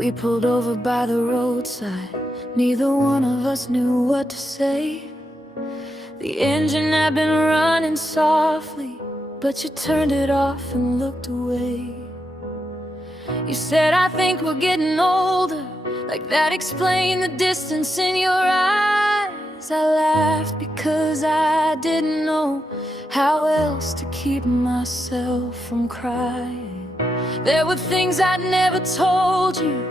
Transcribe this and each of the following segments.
We pulled over by the roadside. Neither one of us knew what to say. The engine had been running softly, but you turned it off and looked away. You said, I think we're getting older. Like that explained the distance in your eyes. I laughed because I didn't know how else to keep myself from crying. There were things I'd never told you,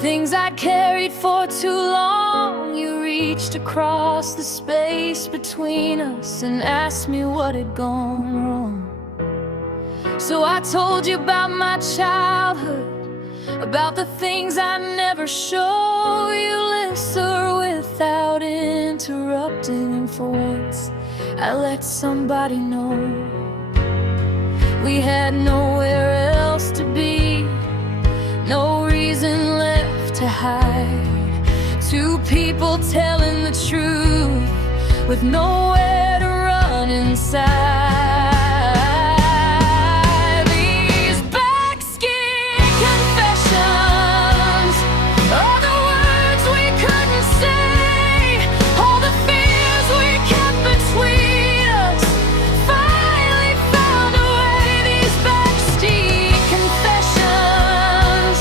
things I carried for too long. You reached across the space between us and asked me what had gone wrong. So I told you about my childhood, about the things I never show you. Listen without interrupting, and for once I let somebody know. We had nowhere else to be, no reason left to hide. Two people telling the truth with nowhere to run inside. These backseat confessions are the words we couldn't say, all the fears we kept between us finally found a way. These backseat confessions,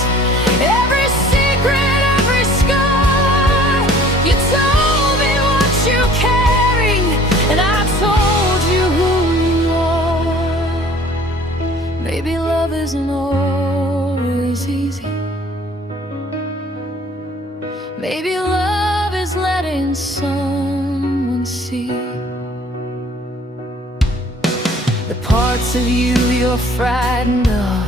every secret, every scar. You told me what you carry, and I told you who you are. Maybe love isn't always easy. Maybe love is letting someone see the parts of you you're frightened of,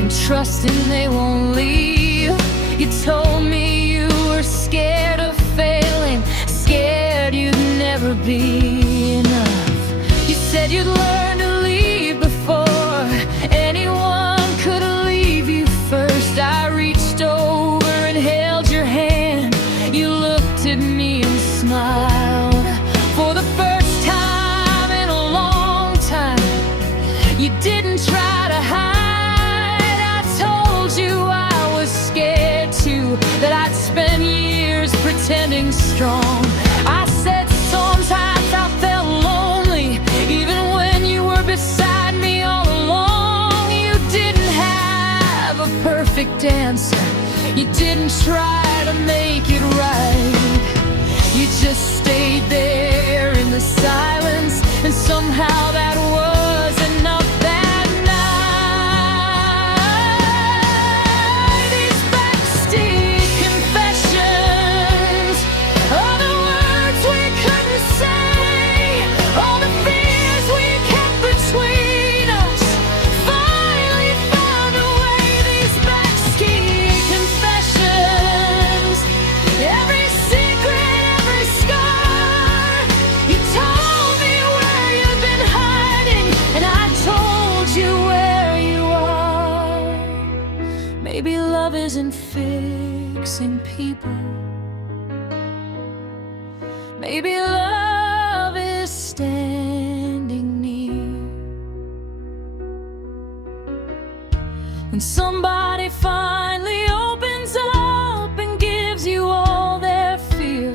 and trusting they won't leave. You told me you were scared of failing, scared you'd never be enough. You said you'd learn to leave before anyone could leave you first. I reached over and held your hand. You looked at me and smiled. For the first time in a long time, you didn't try to hide. I told you I was scared too, that I'd spend years pretending strong. I said sometimes I felt lonely, even when you were beside me all along. You didn't have a perfect answer, you didn't try to make it right. You just stayed there in the silence, and somehow that was enough that night. These backseat confessions are the words we couldn't say, all the fears we kept between us finally found a way. These backseat confessions, every secret, every scar. You told me where you've been hiding, and I told you where you are. Maybe love isn't fixing people. Maybe love is standing near. When somebody finally opens up and gives you all their fear.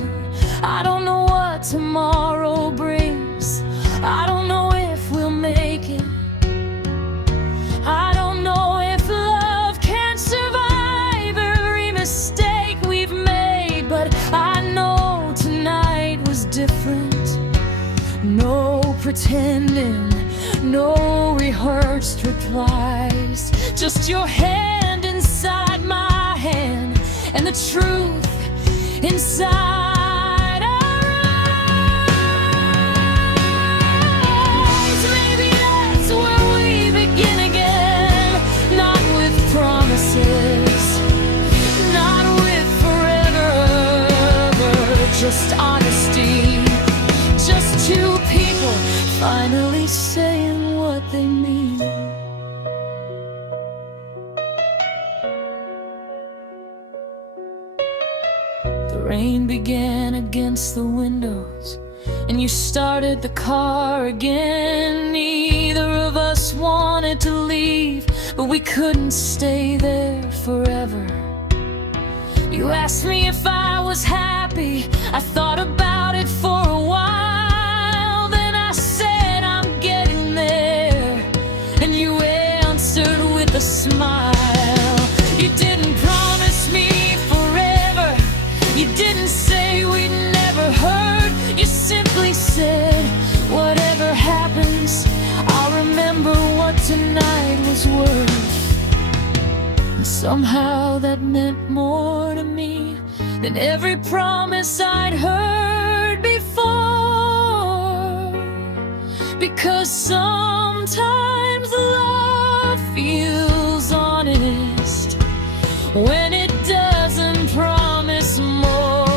I don't know what tomorrow brings, I don't know if we'll make it. I don't know if love can survive every mistake we've made, but I know tonight was different. No pretending, no rehearsed replies, just your hand inside my hand, and the truth inside our eyes. Maybe that's where we begin again, not with promises, not with forever, just honesty, just two people finally saying what they mean. The rain began against the windows, and you started the car again. Neither of us wanted to leave, but we couldn't stay there forever. You asked me if I was happy. I thought about it for a while. Then I said I'm getting there, and you answered with a smile. You didn't promise me forever. You didn't say we'd never hurt. You simply said, whatever happens, I'll remember what tonight was worth. And somehow that meant more to me than every promise I'd heard before. Because sometimes love feels honest when it doesn't promise more.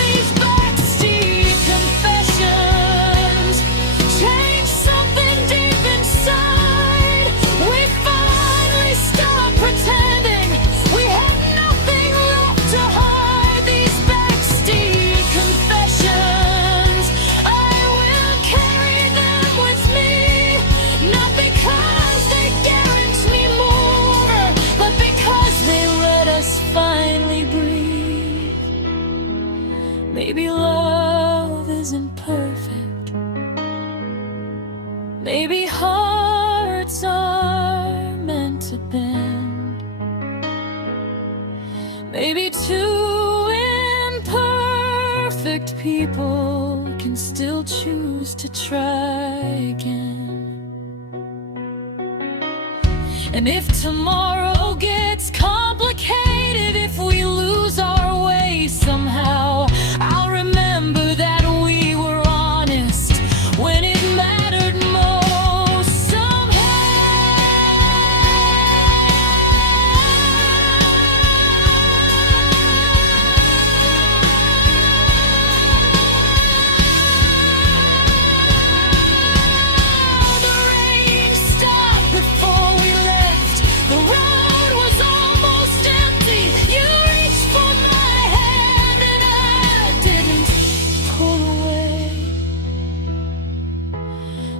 These backseat confessions change something deep inside. We finally stopped pretending we had nothing left to hide. These backseat confessions, I will carry them with me, not because they guarantee more, but because they let us finally breathe. Maybe love isn't perfect. Maybe hearts are meant to bend. Maybe two imperfect people can still choose to try again. And if tomorrow gets complicated, if we lose our way somehow, I'll remember that we were honest when it mattered most. The rain stopped before we left. The road was almost empty. You reached for my hand and I didn't pull away.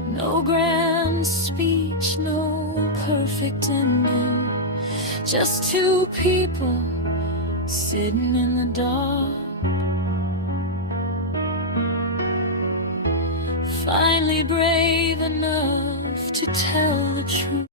No grand speech, no perfect ending. Just two people sitting in the dark, finally brave enough to tell the truth.